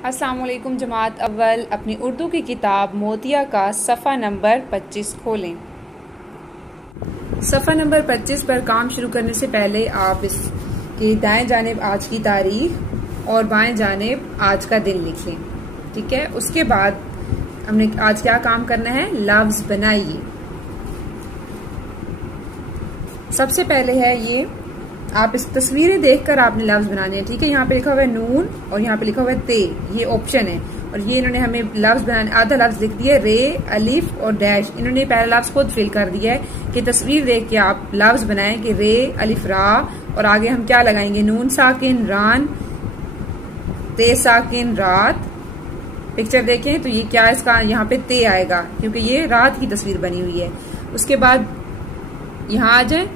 अस्सलाम वालेकुम जमात अव्वल। अपनी उर्दू की किताब मोतिया का सफ़ा नंबर 25 खोलें। सफ़ा नंबर 25 पर काम शुरू करने से पहले आप इसकी दाएं जानिब आज की तारीख और बाएं जानिब आज का दिन लिख लें। ठीक है, उसके बाद हमने आज क्या काम करना है, लफ्ज बनाइए। सबसे पहले है ये, आप इस तस्वीरें देखकर आपने लफ्ज बनाने हैं। ठीक है, यहाँ पे लिखा हुआ है नून और यहाँ पे लिखा हुआ है ते, ये ऑप्शन है। और ये इन्होंने हमें लफ्ज बनाने, आधा लफ्ज लिख दिया, रे, अलिफ और डैश। इन्होंने पहला लफ्ज खुद फिल कर दिया है कि तस्वीर देख के आप लफ्ज बनाएं कि रे, अलिफ, रा, और आगे हम क्या लगाएंगे, नून साकिन रान, ते साकिन रात। पिक्चर देखें तो ये क्या, इसका यहाँ पे ते आएगा क्योंकि ये रात की तस्वीर बनी हुई है। उसके बाद यहाँ आ जाए,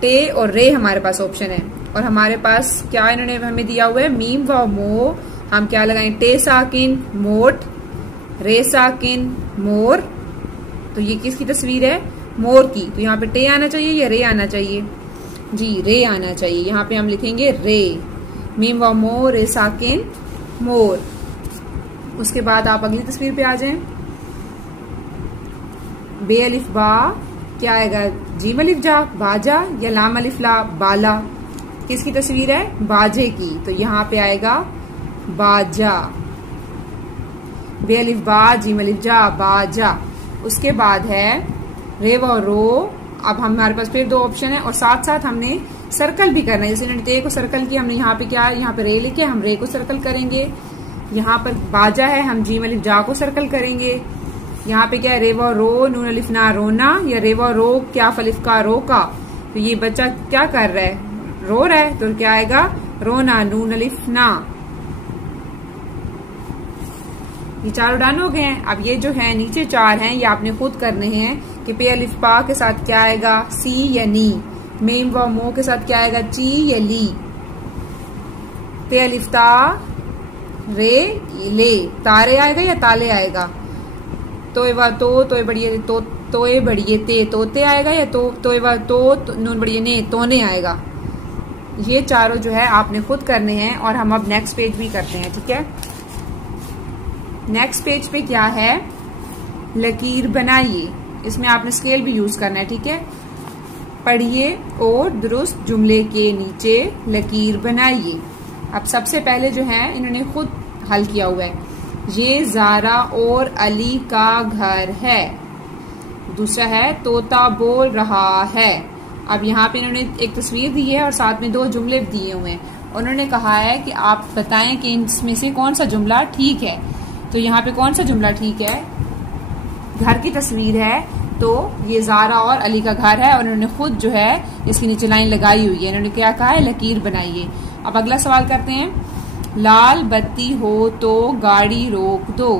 टे और रे हमारे पास ऑप्शन है। और हमारे पास क्या इन्होंने हमें दिया हुआ है, मीम व मो। हम क्या लगाएं, टे साकिन मोट, रे साकिन मोर। तो ये किसकी तस्वीर है, मोर की। तो यहाँ पे टे आना चाहिए या रे आना चाहिए, जी रे आना चाहिए। यहाँ पे हम लिखेंगे रे, मीम व मो, रे साकिन मोर। उसके बाद आप अगली तस्वीर पे आ जाएं, बे अलिफ बा, क्या आएगा, जीम अलिफ जा बाजा या लाम अलिफ ला बाला। किसकी तस्वीर है, बाजे की। तो यहाँ पे आएगा बाजा, बे अलिफ बा, जीम अलिफ जा बाजा। उसके बाद है रे व रो। अब हमारे पास फिर दो ऑप्शन है और साथ साथ हमने सर्कल भी करना है। जैसे इन्होंने ते को सर्कल किया, हमने यहाँ पे क्या, यहाँ पे रे लिखे, हम रे को सर्कल करेंगे। यहाँ पर बाजा है, हम जीम अलिफ जा को सर्कल करेंगे। यहाँ पे क्या है, रेवा रो, नून अलिफ ना रोना, या रेवा रो क्या अलिफ का रो का। तो ये बच्चा क्या कर रहा है, रो रहा है, तो क्या आएगा, रोना, नून अलिफ ना। ये चारों डन हो गए हैं। अब ये जो है नीचे चार हैं, ये आपने खुद करने हैं कि पे अलिफ पा के साथ क्या आएगा, सी या नी। मीम व मो के साथ क्या आएगा, ची या ली। पे अलिफ ता, रे, ले, तारे आएगा या ताले आएगा। तोए व तोए बढ़िए तोए बढ़िए ते, तोते आएगा या तोए व नून बढ़िए ने, तोने आएगा। ये चारों जो है आपने खुद करने हैं। और हम अब नेक्स्ट पेज भी करते हैं। ठीक है, नेक्स्ट पेज पे क्या है, लकीर बनाइए। इसमें आपने स्केल भी यूज करना है। ठीक है, पढ़िए और दुरुस्त जुमले के नीचे लकीर बनाइए। अब सबसे पहले जो है इन्होंने खुद हल किया हुआ है, ये जारा और अली का घर है। दूसरा है तोता बोल रहा है। अब यहाँ पे इन्होंने एक तस्वीर दी है और साथ में दो जुमले दिए हुए हैं। उन्होंने कहा है कि आप बताएं कि इनमें से कौन सा जुमला ठीक है। तो यहाँ पे कौन सा जुमला ठीक है, घर की तस्वीर है तो ये जारा और अली का घर है, और उन्होंने खुद जो है इसकी नीचे लाइन लगाई हुई है। इन्होंने क्या कहा है, लकीर बनाइए। अब अगला सवाल करते हैं, लाल बत्ती हो तो गाड़ी रोक दो,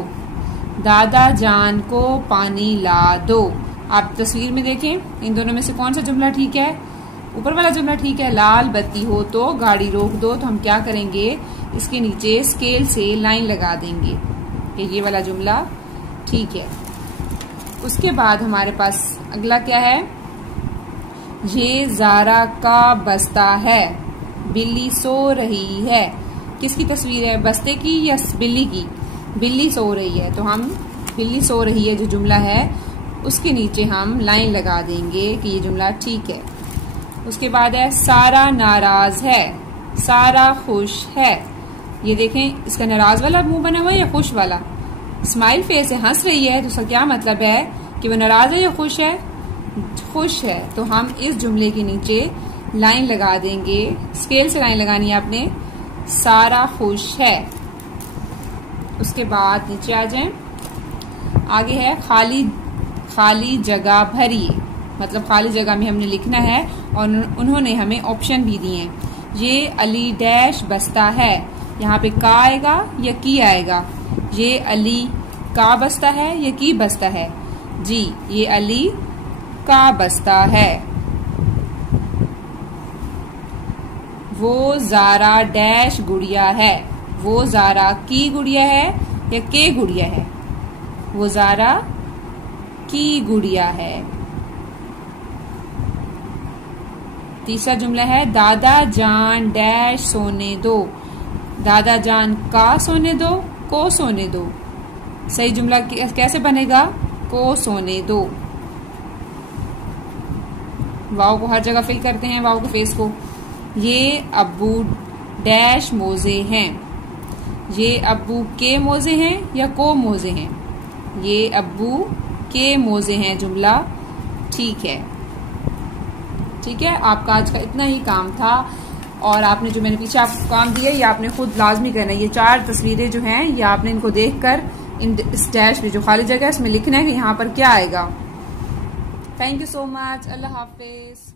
दादा जान को पानी ला दो। आप तस्वीर में देखें, इन दोनों में से कौन सा जुमला ठीक है, ऊपर वाला जुमला ठीक है, लाल बत्ती हो तो गाड़ी रोक दो। तो हम क्या करेंगे, इसके नीचे स्केल से लाइन लगा देंगे कि ये वाला जुमला ठीक है। उसके बाद हमारे पास अगला क्या है, ये जारा का बस्ता है, बिल्ली सो रही है। किसकी तस्वीर है, बस्ते की या बिल्ली की, बिल्ली सो रही है। तो हम बिल्ली सो रही है जो जुमला है उसके नीचे हम लाइन लगा देंगे कि ये जुमला ठीक है। उसके बाद है सारा नाराज है, सारा खुश है। ये देखें, इसका नाराज वाला मुंह बना हुआ है या खुश वाला, स्माइल फेस है, हंस रही है। तो उसका क्या मतलब है कि वो नाराज है या खुश है, खुश है। तो हम इस जुमले के नीचे लाइन लगा देंगे, स्केल से लाइन लगानी है आपने, सारा खुश है। उसके बाद नीचे आ जाएं, आगे है खाली जगह भरिए। मतलब खाली जगह में हमने लिखना है और उन्होंने हमें ऑप्शन भी दिए हैं। ये अली डैश बस्ता है, यहाँ पे का आएगा या की आएगा, ये अली का बस्ता है या की बस्ता है, जी ये अली का बस्ता है। वो जारा डैश गुड़िया है, वो जारा की गुड़िया है या के गुड़िया है, वो जारा की गुड़िया है। तीसरा जुमला है दादा जान डैश सोने दो, दादा जान का सोने दो, को सोने दो। सही जुमला कैसे बनेगा? को सोने दो। वाव को हर जगह फिल करते हैं, वाव के फेस को। ये अब्बू डैश मोजे हैं। ये अब्बू के मोजे हैं या को मोजे हैं? ये अब्बू के मोजे हैं जुमला ठीक है। ठीक है, आपका आज का इतना ही काम था और आपने जो मैंने पीछे आपको काम दिया ये आपने खुद लाजमी करना है। ये 4 तस्वीरें जो हैं ये आपने इनको देखकर इस डैश में जो खाली जगह है इसमें लिखना है कि यहाँ पर क्या आएगा। Thank you so much. Allah Hafiz.